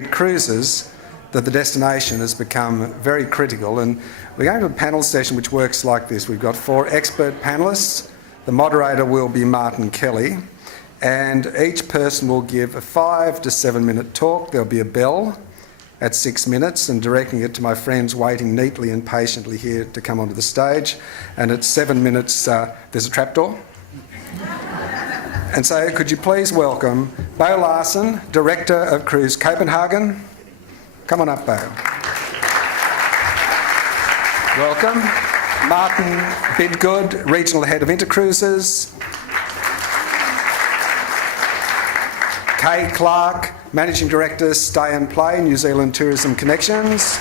cruises that the destination has become very critical, and we're going to a panel session which works like this. We've got 4 expert panellists. The moderator will be Martin Kelly, and each person will give a 5 to 7 minute talk. There'll be a bell at 6 minutes, and directing it to my friends waiting neatly and patiently here to come onto the stage. And at 7 minutes, there's a trapdoor. And so could you please welcome Bo Larsen, Director of Cruise Copenhagen. Come on up, Bo. Welcome. Martin Bidgood, Regional Head of Intercruises. Kay Clark, Managing Director, Stay and Play, New Zealand Tourism Connections.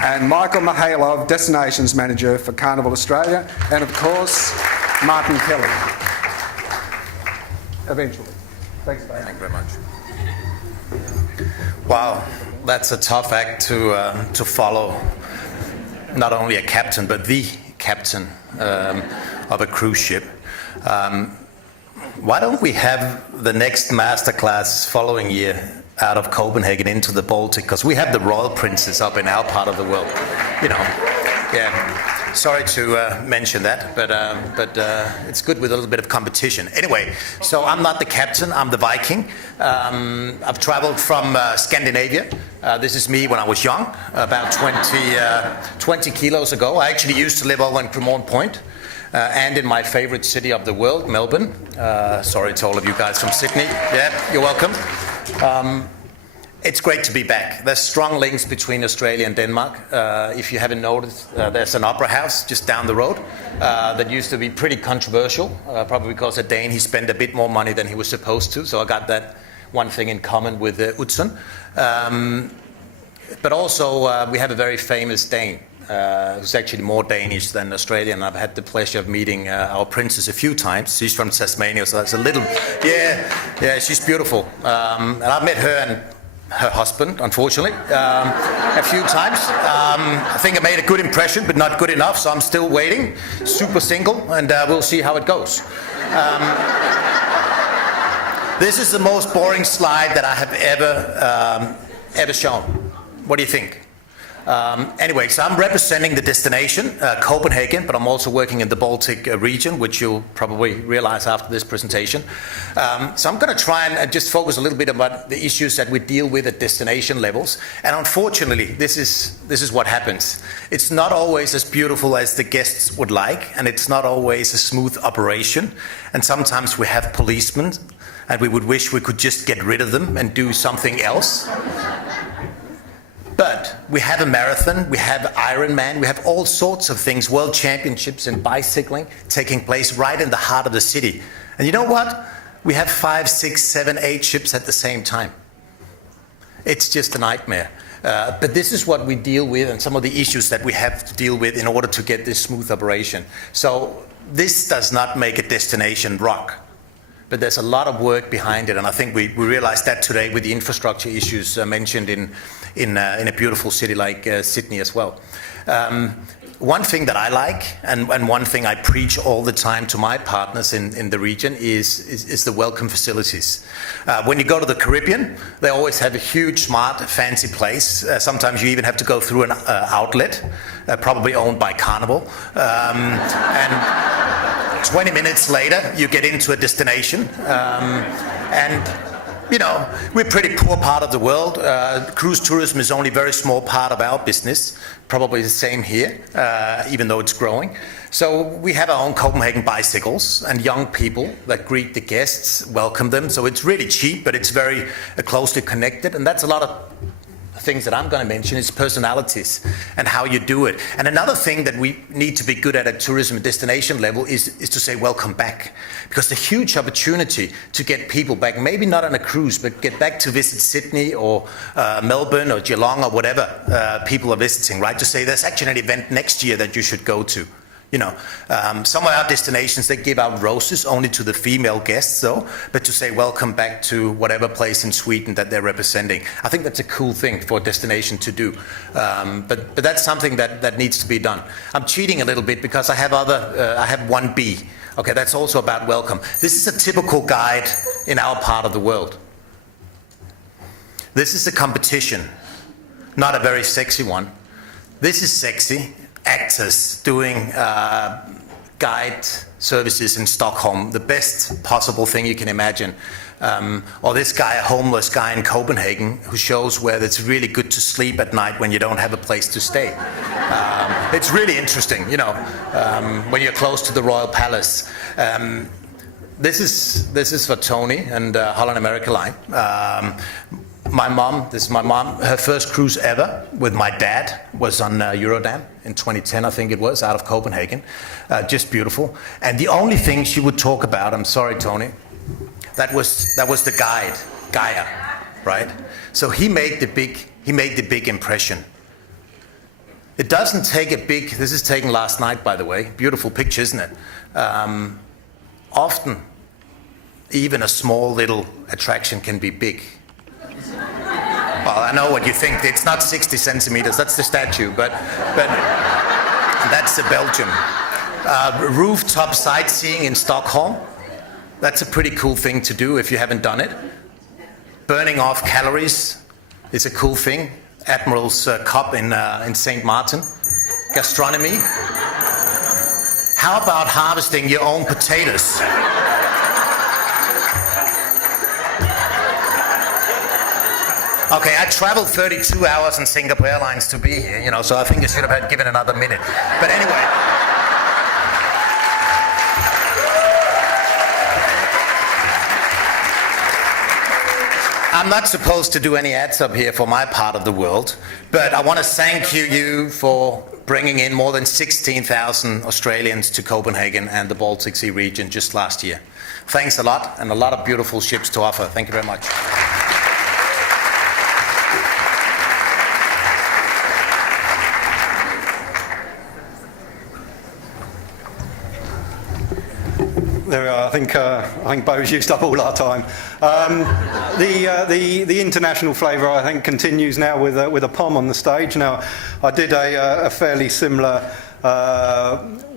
And Michael Mihailov, Destinations Manager for Carnival Australia. And of course, Martin Kelly. Eventually. Thanks, Dave. Thank you very much. Wow, that's a tough act to follow. Not only a captain, but the captain of a cruise ship. Why don't we have the next masterclass following year out of Copenhagen into the Baltic? Because we have the royal princes up in our part of the world. You know, yeah. Sorry to mention that, but it's good with a little bit of competition. Anyway, so I'm not the captain, I'm the Viking. I've traveled from Scandinavia. This is me when I was young, about 20 kilos ago. I actually used to live over in Cremorne Point and in my favorite city of the world, Melbourne. Sorry to all of you guys from Sydney. Yeah, you're welcome. It's great to be back. There's strong links between Australia and Denmark. If you haven't noticed, there's an opera house just down the road that used to be pretty controversial, probably because a Dane, he spent a bit more money than he was supposed to. So I got that one thing in common with Utzon. But also, we have a very famous Dane, who's actually more Danish than Australian. I've had the pleasure of meeting our princess a few times. She's from Tasmania, so that's a little, yeah, she's beautiful. And I've met her and her husband, unfortunately, a few times. I think I made a good impression, but not good enough, so I'm still waiting. Super single, and we'll see how it goes. This is the most boring slide that I have ever shown. What do you think? Anyway, so I'm representing the destination, Copenhagen, but I'm also working in the Baltic region, which you'll probably realize after this presentation. So I'm going to try and just focus a little bit about the issues that we deal with at destination levels. And unfortunately, this is what happens. It's not always as beautiful as the guests would like, and it's not always a smooth operation. And sometimes we have policemen, and we would wish we could just get rid of them and do something else. But we have a marathon, we have Ironman, we have all sorts of things, world championships in bicycling taking place right in the heart of the city. And you know what? We have 5, 6, 7, 8 ships at the same time. It's just a nightmare. But this is what we deal with and some of the issues that we have to deal with in order to get this smooth operation. So this does not make a destination rock. But there's a lot of work behind it, and I think we realized that today with the infrastructure issues mentioned in a beautiful city like Sydney as well. One thing that I like, and one thing I preach all the time to my partners in the region is the welcome facilities. When you go to the Caribbean, they always have a huge, smart, fancy place. Sometimes you even have to go through an outlet, probably owned by Carnival. And 20 minutes later, you get into a destination, and you know, we're a pretty poor part of the world. Cruise tourism is only a very small part of our business, probably the same here, even though it's growing. So we have our own Copenhagen bicycles and young people that greet the guests, welcome them. So it's really cheap, but it's very closely connected, and that's a lot of things that I'm going to mention is personalities and how you do it. And another thing that we need to be good at tourism and destination level is to say welcome back. Because the huge opportunity to get people back, maybe not on a cruise, but get back to visit Sydney or Melbourne or Geelong or whatever people are visiting, right? To say there's actually an event next year that you should go to. You know, some of our destinations, they give out roses only to the female guests, though, but to say welcome back to whatever place in Sweden that they're representing. I think that's a cool thing for a destination to do. But that's something that needs to be done. I'm cheating a little bit because I have I have 1B. Okay, that's also about welcome. This is a typical guide in our part of the world. This is a competition, not a very sexy one. This is sexy. Actors doing guide services in Stockholm, the best possible thing you can imagine. Or this guy, a homeless guy in Copenhagen, who shows where it's really good to sleep at night when you don't have a place to stay. It's really interesting, you know, when you're close to the Royal Palace. This is for Tony and Holland America Line. This is my mom, her first cruise ever with my dad was on Eurodam in 2010, I think it was, out of Copenhagen. Just beautiful. And the only thing she would talk about, I'm sorry, Tony, that was the guide, Gaia, right? So he made the big impression. It doesn't take a big, this is taken last night, by the way, beautiful picture, isn't it? Often, even a small little attraction can be big. Well, I know what you think. It's not 60 centimeters. That's the statue, but that's the Belgium. Rooftop sightseeing in Stockholm. That's a pretty cool thing to do if you haven't done it. Burning off calories is a cool thing. Admiral's Cup in St. Martin. Gastronomy. How about harvesting your own potatoes? Okay, I traveled 32 hours on Singapore Airlines to be here, you know, so I think I should have given another minute. But anyway. I'm not supposed to do any ads up here for my part of the world, but I want to thank you for bringing in more than 16,000 Australians to Copenhagen and the Baltic Sea region just last year. Thanks a lot, and a lot of beautiful ships to offer. Thank you very much. There we are. I think Bo's used up all our time. The international flavour, I think, continues now with a POM on the stage. Now, I did a fairly similar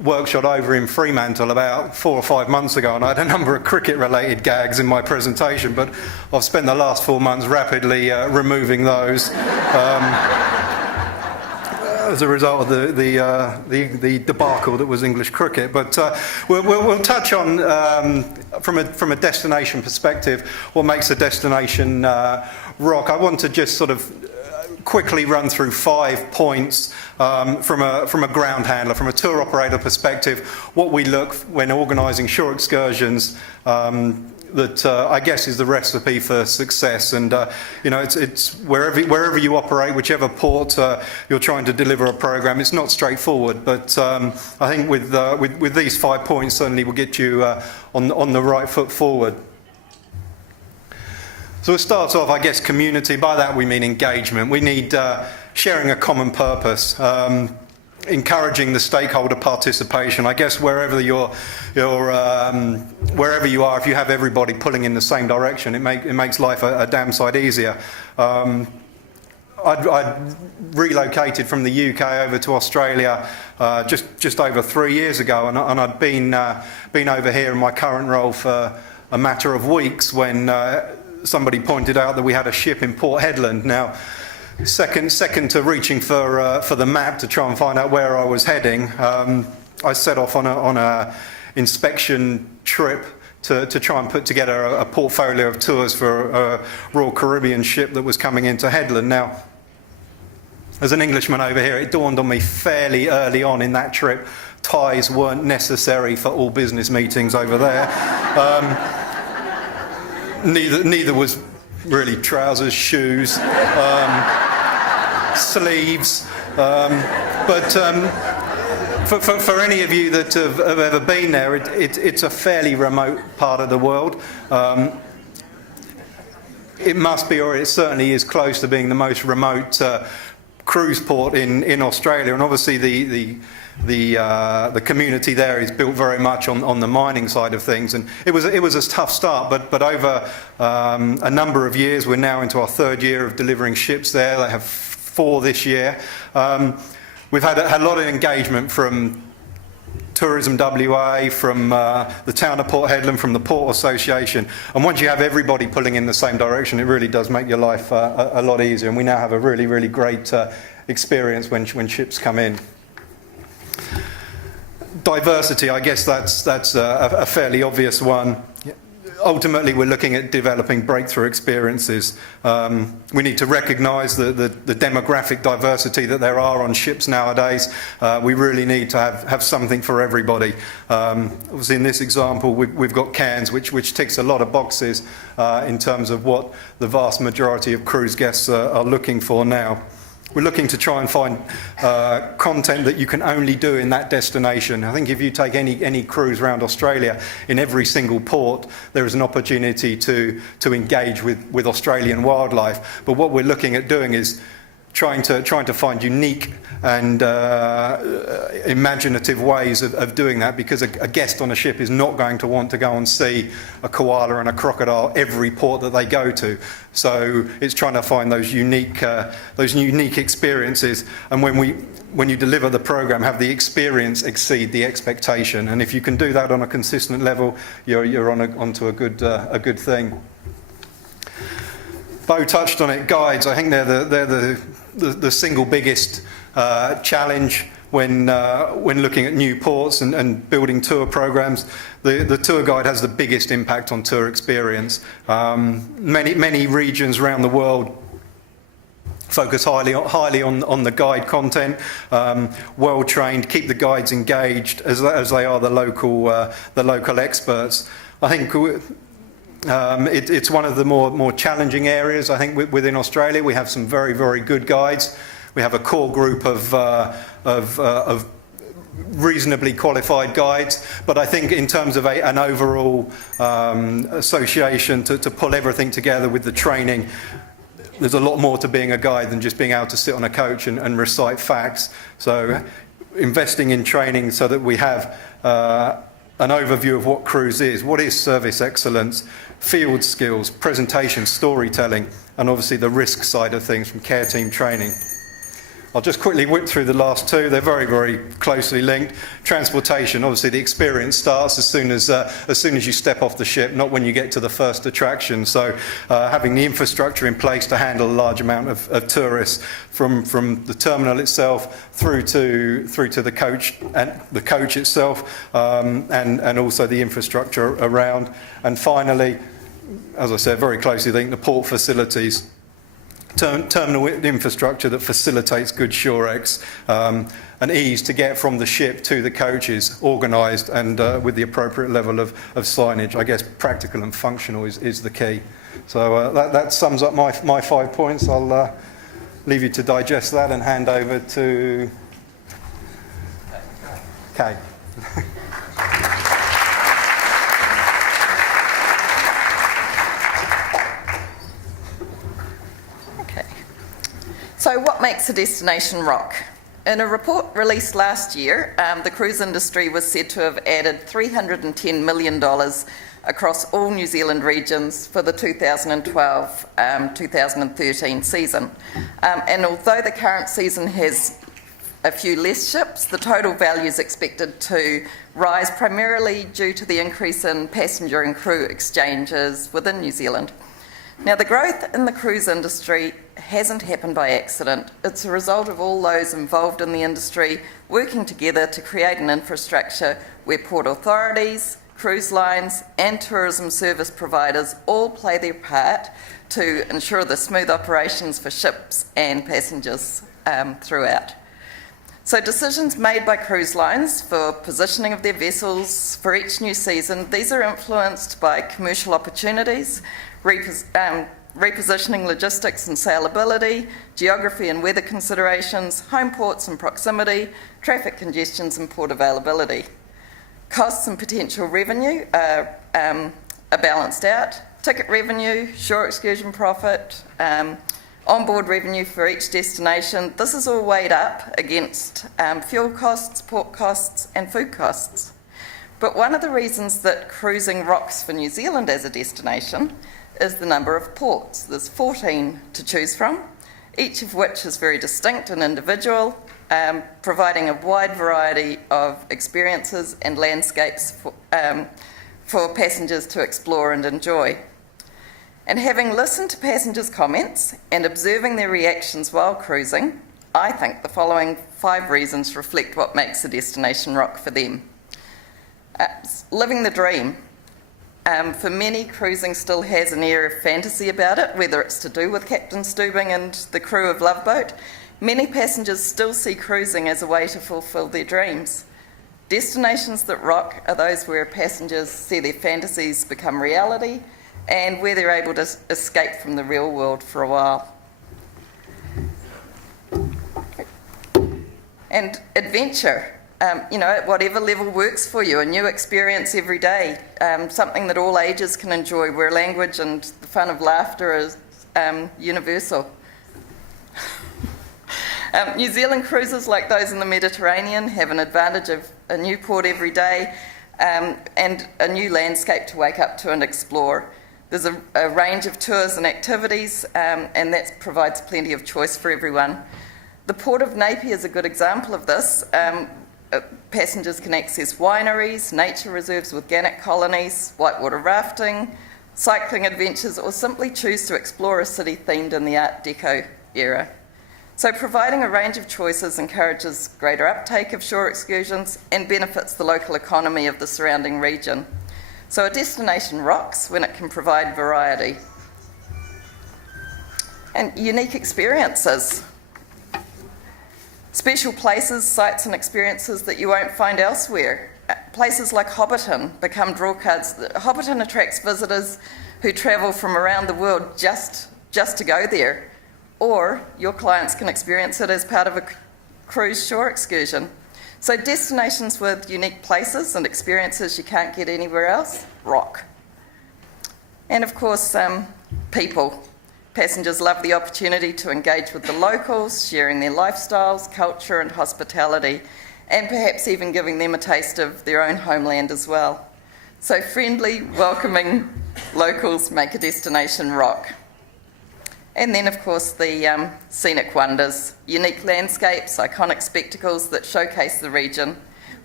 workshop over in Fremantle about 4 or 5 months ago, and I had a number of cricket-related gags in my presentation, but I've spent the last 4 months rapidly removing those. As a result of the debacle that was English cricket, but we'll touch on from a destination perspective what makes a destination rock. I want to just sort of quickly run through 5 points from a ground handler, from a tour operator perspective, what we look when organising shore excursions. That I guess is the recipe for success, and you know, it's wherever you operate, whichever port you're trying to deliver a program. It's not straightforward, but I think with these 5 points certainly will get you on the right foot forward. So it starts off, I guess, community. By that we mean engagement. We need sharing a common purpose. Encouraging the stakeholder participation. I guess wherever wherever you are, if you have everybody pulling in the same direction, it makes life a damn sight easier. I'd relocated from the UK over to Australia just over 3 years ago, and I'd been over here in my current role for a matter of weeks when somebody pointed out that we had a ship in Port Hedland. Now, second to reaching for the map to try and find out where I was heading, I set off on a inspection trip to try and put together a portfolio of tours for a Royal Caribbean ship that was coming into Hedland. Now, as an Englishman over here, it dawned on me fairly early on in that trip, ties weren't necessary for all business meetings over there. Neither was really trousers, shoes, sleeves, but for any of you that have ever been there, it's a fairly remote part of the world. It must be, or it certainly is, close to being the most remote cruise port in Australia, and obviously the community there is built very much on the mining side of things, and it was a tough start, but over a number of years, we're now into our 3rd year of delivering ships there. They have 4 this year. We've had a lot of engagement from Tourism WA, from the town of Port Hedland, from the Port Association. And once you have everybody pulling in the same direction, it really does make your life a lot easier. And we now have a really, really great experience when ships come in. Diversity, I guess that's a fairly obvious one. Ultimately, we're looking at developing breakthrough experiences. We need to recognise the demographic diversity that there are on ships nowadays. We really need to have something for everybody. Obviously, in this example, we've got Cairns, which ticks a lot of boxes in terms of what the vast majority of cruise guests are looking for now. We're looking to try and find content that you can only do in that destination. I think if you take any cruise around Australia, in every single port, there is an opportunity to engage with Australian wildlife. But what we're looking at doing is trying to find unique and imaginative ways of doing that, because a guest on a ship is not going to want to go and see a koala and a crocodile every port that they go to. So it's trying to find those unique experiences, and when you deliver the program, have the experience exceed the expectation. And if you can do that on a consistent level, you're onto a good thing. Bo touched on it. Guides, I think they're the single biggest challenge when looking at new ports and building tour programs. The tour guide has the biggest impact on tour experience. Many regions around the world focus highly on the guide content, well trained, keep the guides engaged as they are the local experts. I think it's one of the more challenging areas. I think within Australia we have some very, very good guides. We have a core group of reasonably qualified guides, but I think in terms of an overall association to pull everything together with the training, there's a lot more to being a guide than just being able to sit on a coach and recite facts. So investing in training so that we have an overview of what cruise is, what is service excellence, field skills, presentation, storytelling, and obviously the risk side of things from care team training. I'll just quickly whip through the last two. They're very, very closely linked. Transportation, obviously the experience starts as soon as you step off the ship, not when you get to the first attraction. So having the infrastructure in place to handle a large amount of tourists from the terminal itself through to the coach and the coach itself, and also the infrastructure around. And finally, as I said, very closely linked, the port facilities. Terminal infrastructure that facilitates good shore-ex, and ease to get from the ship to the coaches, organised and with the appropriate level of signage. I guess practical and functional is the key. So that sums up my 5 points. I'll leave you to digest that and hand over to Kay. So what makes a destination rock? In a report released last year, the cruise industry was said to have added $310 million across all New Zealand regions for the 2012-2013 season. And although the current season has a few less ships, the total value is expected to rise primarily due to the increase in passenger and crew exchanges within New Zealand. Now, the growth in the cruise industry hasn't happened by accident. It's a result of all those involved in the industry working together to create an infrastructure where port authorities, cruise lines and tourism service providers all play their part to ensure the smooth operations for ships and passengers throughout. So decisions made by cruise lines for positioning of their vessels for each new season, these are influenced by commercial opportunities, repositioning logistics and saleability, geography and weather considerations, home ports and proximity, traffic congestions and port availability. Costs and potential revenue are balanced out. Ticket revenue, shore excursion profit, onboard revenue for each destination, this is all weighed up against fuel costs, port costs and food costs. But one of the reasons that cruising rocks for New Zealand as a destination is the number of ports. There's 14 to choose from. each of which is very distinct and individual, providing a wide variety of experiences and landscapes for passengers to explore and enjoy. And having listened to passengers' comments and observing their reactions while cruising, I think the following 5 reasons reflect what makes a destination rock for them. Living the dream. For many, cruising still has an air of fantasy about it, whether it's to do with Captain Steubing and the crew of Love Boat. Many passengers still see cruising as a way to fulfil their dreams. Destinations that rock are those where passengers see their fantasies become reality and where they're able to escape from the real world for a while. And adventure, at whatever level works for you, a new experience every day, something that all ages can enjoy, where language and the fun of laughter is universal. New Zealand cruises, like those in the Mediterranean, have an advantage of a new port every day and a new landscape to wake up to and explore. There's a range of tours and activities, and that provides plenty of choice for everyone. The Port of Napier is a good example of this. Passengers can access wineries, nature reserves with gannet colonies, whitewater rafting, cycling adventures, or simply choose to explore a city themed in the Art Deco era. So providing a range of choices encourages greater uptake of shore excursions and benefits the local economy of the surrounding region. So a destination rocks when it can provide variety. And unique experiences. Special places, sites and experiences that you won't find elsewhere. Places like Hobbiton become drawcards. Hobbiton attracts visitors who travel from around the world just to go there. Or your clients can experience it as part of a cruise shore excursion. So destinations with unique places and experiences you can't get anywhere else, rock. And of course, people. Passengers love the opportunity to engage with the locals, sharing their lifestyles, culture and hospitality, and perhaps even giving them a taste of their own homeland as well. So friendly, welcoming locals make a destination rock. And then, of course, the scenic wonders, unique landscapes, iconic spectacles that showcase the region,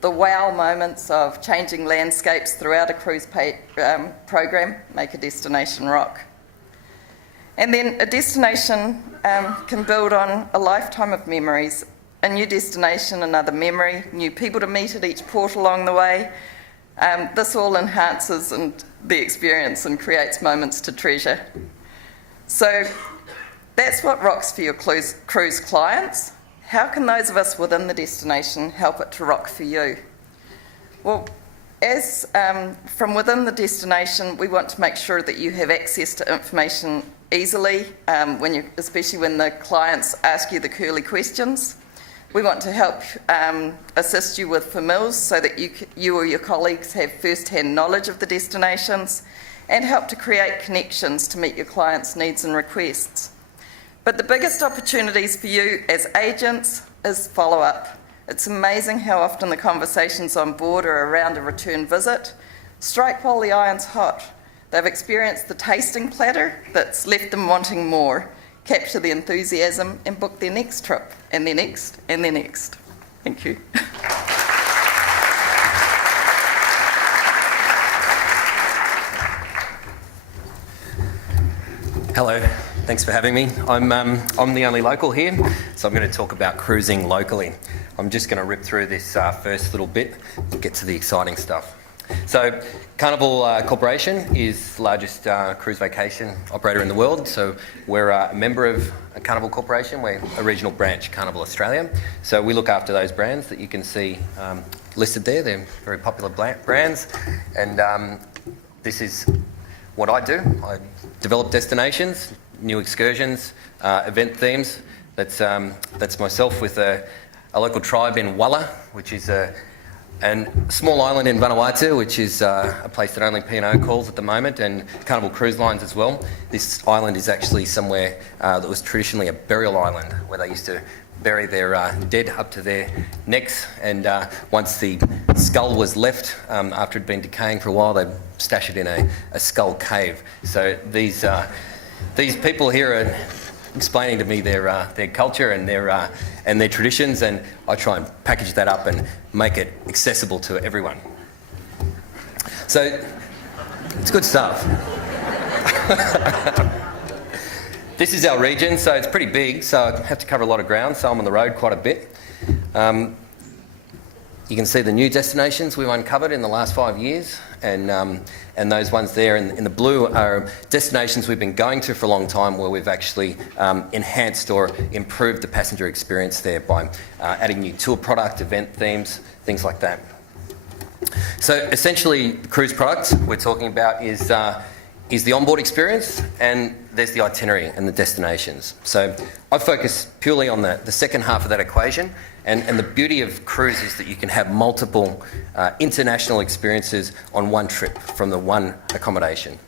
the wow moments of changing landscapes throughout a cruise program make a destination rock. And then a destination can build on a lifetime of memories, a new destination, another memory, new people to meet at each port along the way. This all enhances the experience and creates moments to treasure. So that's what rocks for your cruise clients. How can those of us within the destination help it to rock for you? Well, as from within the destination, we want to make sure that you have access to information easily, especially when the clients ask you the curly questions. We want to help assist you with familiars so that you or your colleagues have first-hand knowledge of the destinations and help to create connections to meet your clients' needs and requests. But the biggest opportunities for you as agents is follow-up. It's amazing how often the conversations on board are around a return visit. Strike while the iron's hot. They've experienced the tasting platter that's left them wanting more. Capture the enthusiasm and book their next trip, and their next, and their next. Thank you. Hello, thanks for having me. I'm the only local here, so I'm going to talk about cruising locally. I'm just going to rip through this first little bit and get to the exciting stuff. So Carnival Corporation is the largest cruise vacation operator in the world. So we're a member of Carnival Corporation. We're a regional branch, Carnival Australia. So we look after those brands that you can see listed there. They're very popular brands. And this is what I do. I develop destinations, new excursions, event themes. That's myself with a local tribe in Walla, which is a small island in Vanuatu, which is a place that only P&O calls at the moment, and Carnival Cruise Lines as well. This island is actually somewhere that was traditionally a burial island, where they used to bury their dead up to their necks, and once the skull was left, after it had been decaying for a while, they'd stash it in a skull cave. So these people here are explaining to me their culture and their traditions, and I try and package that up and make it accessible to everyone. So it's good stuff. This is our region, so it's pretty big, so I have to cover a lot of ground, so I'm on the road quite a bit. You can see the new destinations we've uncovered in the last 5 years, and those ones there in the blue are destinations we've been going to for a long time, where we've actually enhanced or improved the passenger experience there by adding new tour product, event themes, things like that. So essentially, the cruise product we're talking about is the onboard experience, and there's the itinerary and the destinations. So I focus purely on the second half of that equation, and the beauty of cruise is that you can have multiple international experiences on one trip from the one accommodation.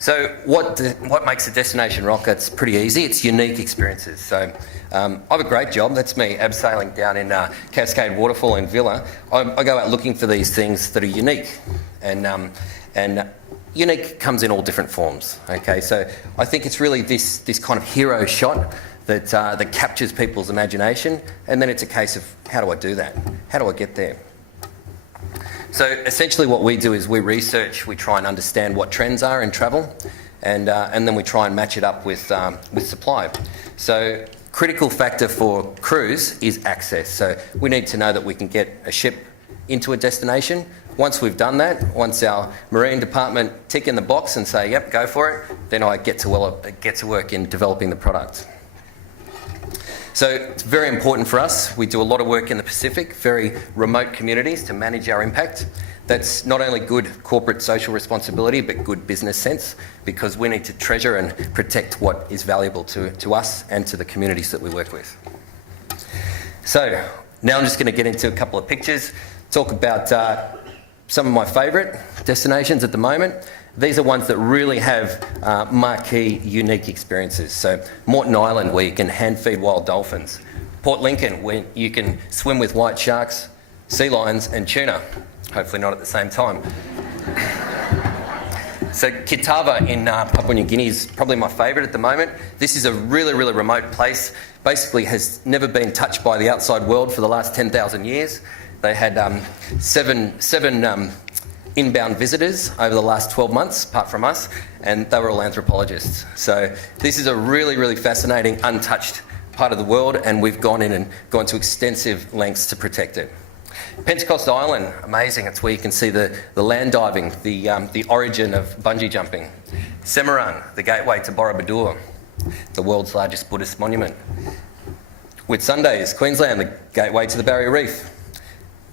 So what makes a destination rock? It's pretty easy. It's unique experiences. So I have a great job. That's me abseiling down in Cascade Waterfall in Villa. I go out looking for these things that are unique, and unique comes in all different forms. Okay, so I think it's really this kind of hero shot that captures people's imagination, and then it's a case of, how do I do that? How do I get there? So essentially what we do is we research, we try and understand what trends are in travel, and then we try and match it up with supply. So critical factor for cruise is access. So we need to know that we can get a ship into a destination. Once we've done that, once our marine department tick in the box and say, yep, go for it, then I get to work in developing the product. So it's very important for us. We do a lot of work in the Pacific, very remote communities, to manage our impact. That's not only good corporate social responsibility, but good business sense, because we need to treasure and protect what is valuable to us and to the communities that we work with. So now I'm just going to get into a couple of pictures, talk about some of my favourite destinations at the moment. These are ones that really have marquee, unique experiences. So Moreton Island, where you can hand feed wild dolphins. Port Lincoln, where you can swim with white sharks, sea lions and tuna. Hopefully not at the same time. So Kitava in Papua New Guinea is probably my favourite at the moment. This is a really, really remote place. Basically has never been touched by the outside world for the last 10,000 years. They had seven inbound visitors over the last 12 months, apart from us, and they were all anthropologists. So this is a really, really fascinating, untouched part of the world, and we've gone in and gone to extensive lengths to protect it. Pentecost Island, amazing. It's where you can see the land diving, the origin of bungee jumping. Semarang, the gateway to Borobudur, the world's largest Buddhist monument. Whitsundays, Queensland, the gateway to the Barrier Reef.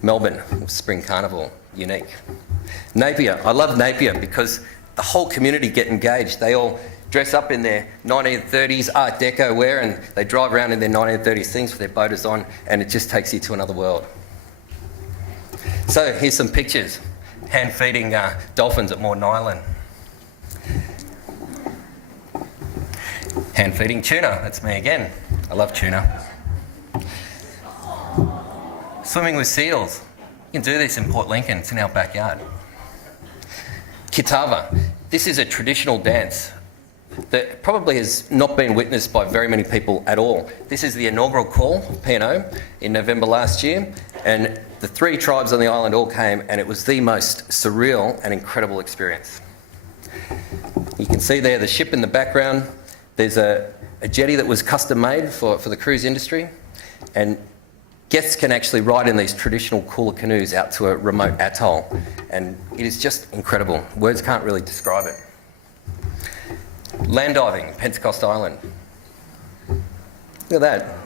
Melbourne, Spring Carnival, unique. Napier, I love Napier because the whole community get engaged. They all dress up in their 1930s Art Deco wear, and they drive around in their 1930s things with their boaters on, and it just takes you to another world. So here's some pictures. Hand feeding dolphins at Moreton Island. Hand feeding tuna, that's me again. I love tuna. Swimming with seals. You can do this in Port Lincoln, it's in our backyard. Kitava. This is a traditional dance that probably has not been witnessed by very many people at all. This is the inaugural call, P&O, in November last year, and the 3 tribes on the island all came, and it was the most surreal and incredible experience. You can see there the ship in the background. There's a jetty that was custom made for the cruise industry, and guests can actually ride in these traditional cooler canoes out to a remote atoll, and it is just incredible. Words can't really describe it. Land diving, Pentecost Island. Look at that.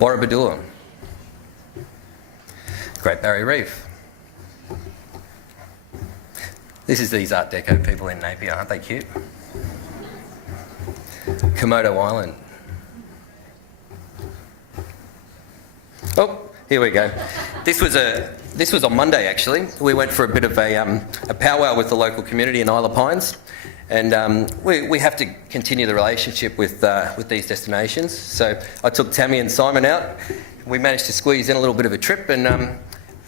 Borobudur. Great Barrier Reef. This is these Art Deco people in Napier, aren't they cute? Komodo Island. Oh, here we go. This was on Monday actually. We went for a bit of a powwow with the local community in Isle of Pines, and we have to continue the relationship with these destinations. So I took Tammy and Simon out. We managed to squeeze in a little bit of a trip, and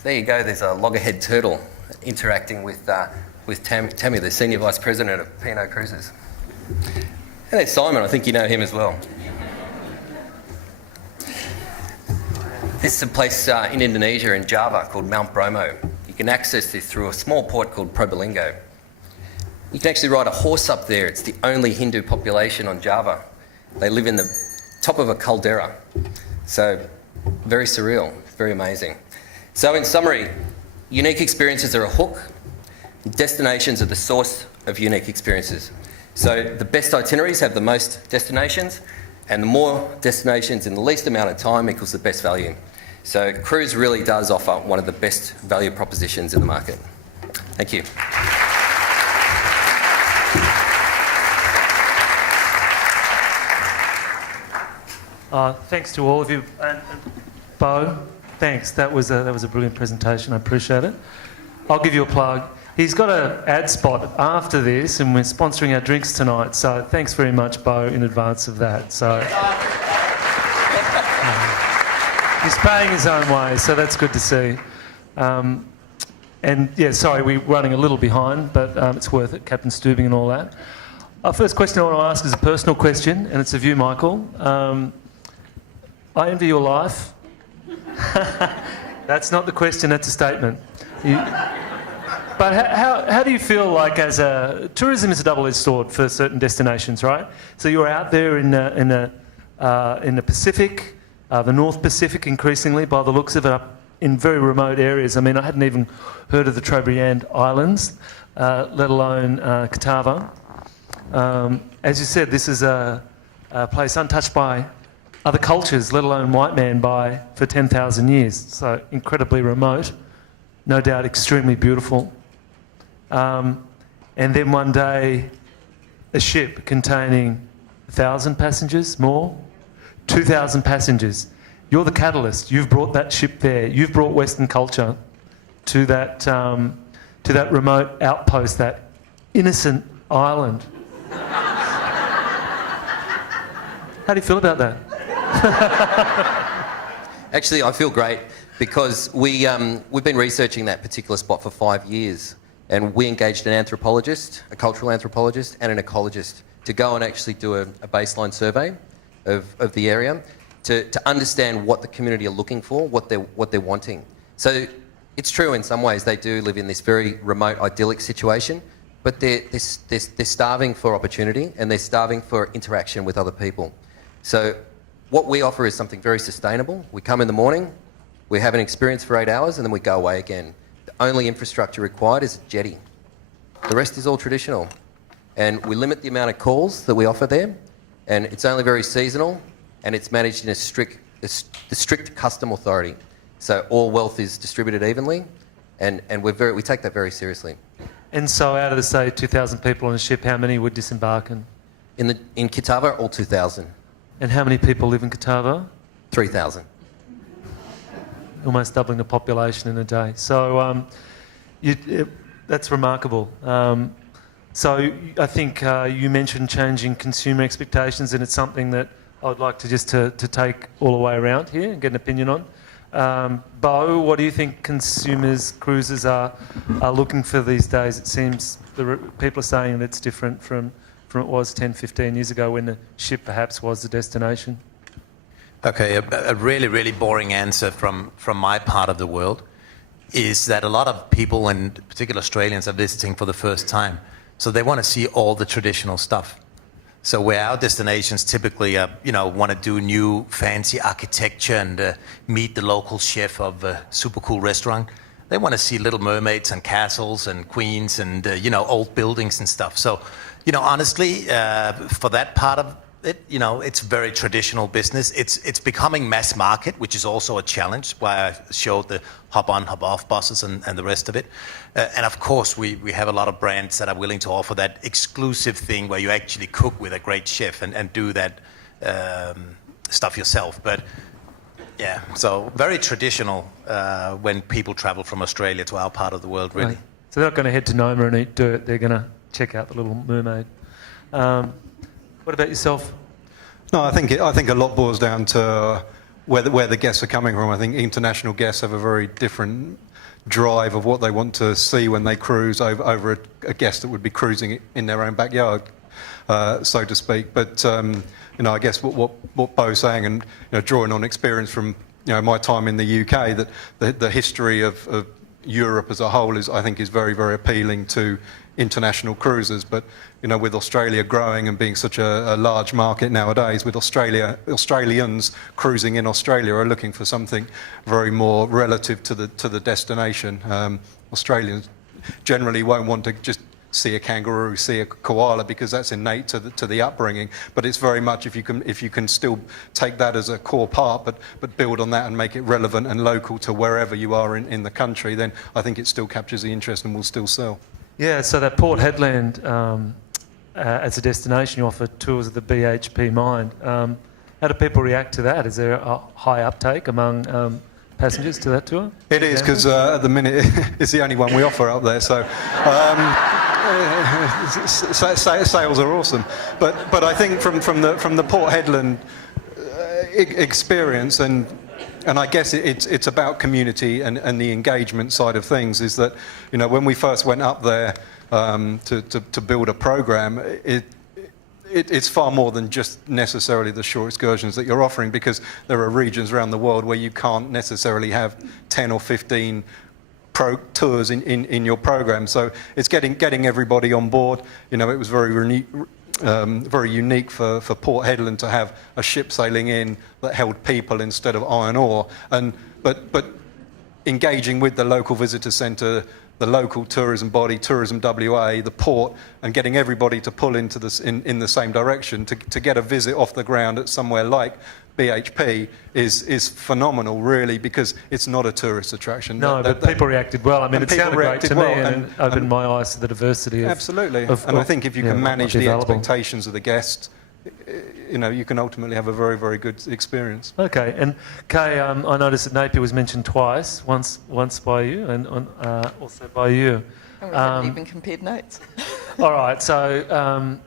there you go. There's a loggerhead turtle interacting with Tammy, the senior vice president of P&O Cruises. And there's Simon, I think you know him as well. This is a place in Indonesia, in Java, called Mount Bromo. You can access this through a small port called Probolinggo. You can actually ride a horse up there. It's the only Hindu population on Java. They live in the top of a caldera. So, very surreal, very amazing. So in summary, unique experiences are a hook. Destinations are the source of unique experiences. So the best itineraries have the most destinations, and the more destinations in the least amount of time equals the best value. So Cruise really does offer one of the best value propositions in the market. Thank you. Thanks to all of you. And Bo, thanks. That was a brilliant presentation. I appreciate it. I'll give you a plug. He's got an ad spot after this, and we're sponsoring our drinks tonight. So thanks very much, Bo, in advance of that. So he's paying his own way, so that's good to see. And yeah, sorry, we're running a little behind, but it's worth it, Captain Stubing and all that. Our first question I want to ask is a personal question, and it's of you, Michael. I envy your life. That's not the question, that's a statement. But how do you feel like tourism is a double-edged sword for certain destinations, right? So you're out there in the Pacific, the North Pacific increasingly, by the looks of it, up in very remote areas. I mean, I hadn't even heard of the Trobriand Islands, let alone Catawba. As you said, this is a place untouched by other cultures, let alone white man, for 10,000 years. So incredibly remote, no doubt extremely beautiful. And then one day, a ship containing 1,000 passengers, more, 2,000 passengers. You're the catalyst. You've brought that ship there. You've brought Western culture to that remote outpost, that innocent island. How do you feel about that? Actually, I feel great because we've been researching that particular spot for 5 years, and we engaged an anthropologist, a cultural anthropologist, and an ecologist to go and actually do a baseline survey of the area to understand what the community are looking for, what they're wanting. So it's true in some ways they do live in this very remote, idyllic situation, but they're starving for opportunity and they're starving for interaction with other people. So what we offer is something very sustainable. We come in the morning, we have an experience for 8 hours, and then we go away again. The only infrastructure required is a jetty. The rest is all traditional. And we limit the amount of calls that we offer there, and it's only very seasonal, and it's managed in a strict custom authority. So all wealth is distributed evenly, and we take that very seriously. And so out of the, say, 2,000 people on a ship, how many would disembark? In Catawba, all 2,000. And how many people live in Catawba? 3,000. Almost doubling the population in a day. So that's remarkable. So I think you mentioned changing consumer expectations, and it's something that I would like to just to take all the way around here and get an opinion on. Bo, what do you think consumers, cruisers are looking for these days? It seems people are saying that it's different from it was 10, 15 years ago when the ship perhaps was the destination. Okay, a really, really boring answer from my part of the world is that a lot of people, and particularly Australians, are visiting for the first time. So they want to see all the traditional stuff. So where our destinations typically, want to do new fancy architecture and meet the local chef of a super cool restaurant, they want to see Little Mermaids and castles and queens and, old buildings and stuff. So, honestly, for that part of it, it's very traditional business. It's becoming mass market, which is also a challenge, why I showed the hop-on, hop-off buses and the rest of it. And of course, we have a lot of brands that are willing to offer that exclusive thing where you actually cook with a great chef and do that stuff yourself. But yeah, so very traditional when people travel from Australia to our part of the world, really. Right. So they're not going to head to Noma and eat dirt. They're going to check out the Little Mermaid. What about yourself? No, I think a lot boils down to where the guests are coming from. I think international guests have a very different drive of what they want to see when they cruise over a guest that would be cruising in their own backyard. so to speak. But I guess what Bo's saying, and drawing on experience from my time in the UK, that the history of Europe as a whole is very, very appealing to international cruisers. But with Australia growing and being such a large market nowadays, with Australians cruising in Australia are looking for something very more relative to the destination. Australians generally won't want to just see a kangaroo, see a koala, because that's innate to the upbringing. But it's very much if you can still take that as a core part, but build on that and make it relevant and local to wherever you are in the country, then I think it still captures the interest and will still sell. Yeah, so that Port Hedland, as a destination, you offer tours of the BHP mine. How do people react to that? Is there a high uptake among passengers to that tour? It is, because at the minute it's the only one we offer up there, so sales are awesome. But I think from the Port Hedland experience, and I guess it's about community and the engagement side of things, is that when we first went up there to build a program, it's far more than just necessarily the shore excursions that you're offering, because there are regions around the world where you can't necessarily have 10 or 15 tours in your program. So it's getting everybody on board. It was very unique for Port Hedland to have a ship sailing in that held people instead of iron ore, but engaging with the local visitor centre, the local tourism body, Tourism WA, the port, and getting everybody to pull into this in the same direction to get a visit off the ground at somewhere like BHP is phenomenal, really, because it's not a tourist attraction. No, but people reacted well. I mean, it sounded great to me, and it opened my eyes to the diversity of... Absolutely. And I think if you can manage the expectations of the guests, you can ultimately have a very, very good experience. Okay, and Kay, I noticed that Napier was mentioned twice, once by you and also by you. And we haven't even compared notes. All right, so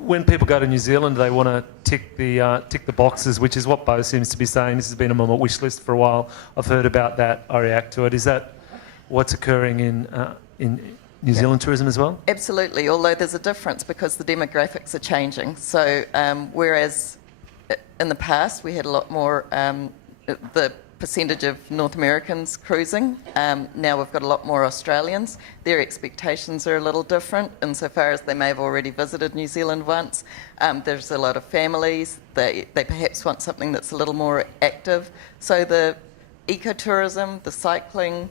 when people go to New Zealand, they want to tick the boxes, which is what Bo seems to be saying. This has been on my wish list for a while. I've heard about that. I react to it. Is that what's occurring in New Zealand tourism as well? Absolutely, although there's a difference because the demographics are changing. So whereas in the past we had a lot more, the percentage of North Americans cruising, now we've got a lot more Australians. Their expectations are a little different insofar as they may have already visited New Zealand once. There's a lot of families, they perhaps want something that's a little more active. So the ecotourism, the cycling,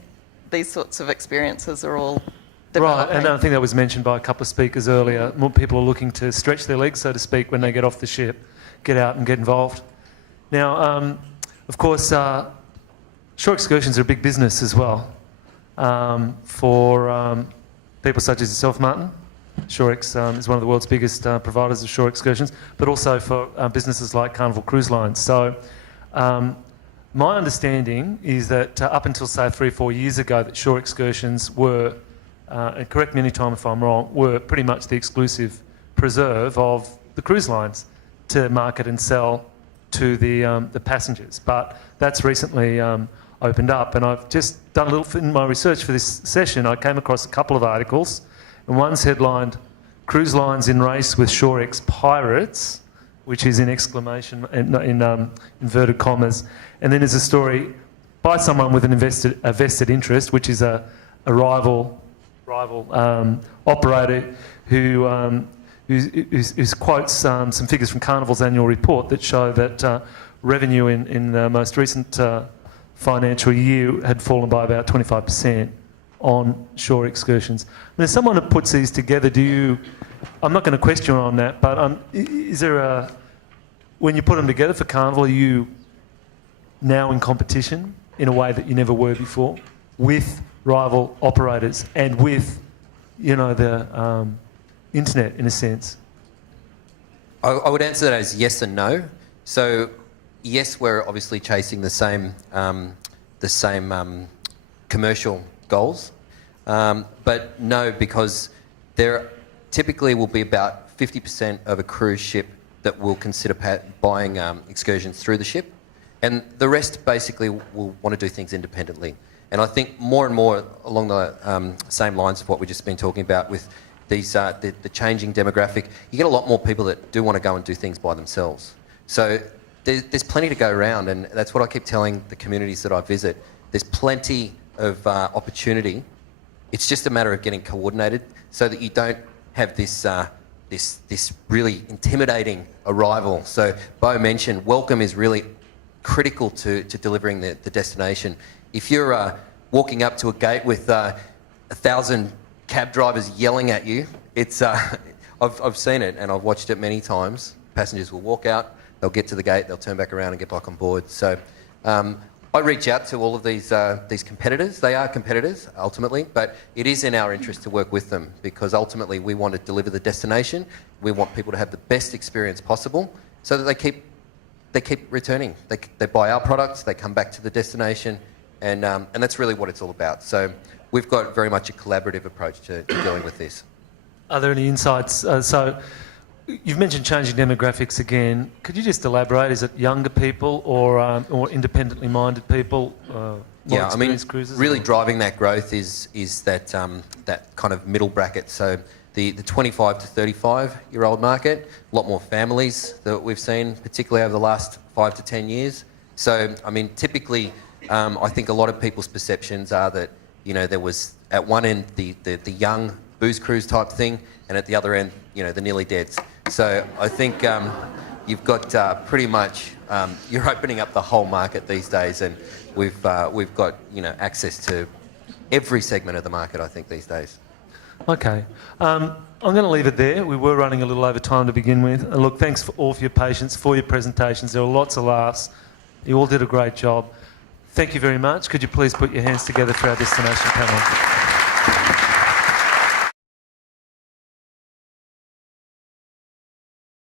these sorts of experiences are all developing. Right, and I think that was mentioned by a couple of speakers earlier. More people are looking to stretch their legs, so to speak, when they get off the ship, get out and get involved. Now, of course, shore excursions are a big business as well for people such as yourself, Martin. ShoreX is one of the world's biggest providers of shore excursions, but also for businesses like Carnival Cruise Lines. So my understanding is that up until, say, 3 or 4 years ago, that shore excursions were, and correct me anytime if I'm wrong, were pretty much the exclusive preserve of the cruise lines to market and sell to the passengers. But that's recently opened up, and I've just done a little in my research for this session. I came across a couple of articles, and one's headlined "Cruise Lines in Race with ShoreX Pirates," which is in exclamation in inverted commas, and then there's a story by someone with a vested interest, which is a rival operator who quotes some figures from Carnival's annual report that show that revenue in the most recent financial year had fallen by about 25% on shore excursions. And as someone that puts these together, I'm not going to question you on that, but is there when you put them together for Carnival, are you now in competition in a way that you never were before with rival operators and with, the internet in a sense? I would answer that as yes and no. So yes, we're obviously chasing the same commercial goals, but no, because there typically will be about 50% of a cruise ship that will consider buying excursions through the ship, and the rest basically will want to do things independently. And I think more and more along the same lines of what we've just been talking about with the changing demographic, you get a lot more people that do want to go and do things by themselves. So there's plenty to go around, and that's what I keep telling the communities that I visit. There's plenty of opportunity. It's just a matter of getting coordinated so that you don't have this really intimidating arrival. So Bo mentioned welcome is really critical to delivering the destination. If you're walking up to a gate with 1,000 cab drivers yelling at you, it's I've seen it and I've watched it many times. Passengers will walk out, they'll get to the gate, they'll turn back around and get back on board. So I reach out to all of these competitors. They are competitors ultimately, but it is in our interest to work with them because ultimately we want to deliver the destination. We want people to have the best experience possible so that they keep returning. They buy our products, they come back to the destination, and that's really what it's all about. So we've got very much a collaborative approach to dealing with this. Are there any insights? So you've mentioned changing demographics again. Could you just elaborate? Is it younger people or independently minded people? Yeah, I mean, cruisers, really driving that growth is that that kind of middle bracket. So the 25 to 35-year-old market, a lot more families that we've seen, particularly over the last 5 to 10 years. So, I mean, typically, I think a lot of people's perceptions are that, you know, there was at one end the young booze cruise type thing, and at the other end, you know, the nearly deads. So I think you've got pretty much you're opening up the whole market these days, and we've got, you know, access to every segment of the market, I think, these days. Okay. I'm going to leave it there. We were running a little over time to begin with. And look, thanks for all for your patience, for your presentations. There were lots of laughs. You all did a great job. Thank you very much. Could you please put your hands together for our destination panel?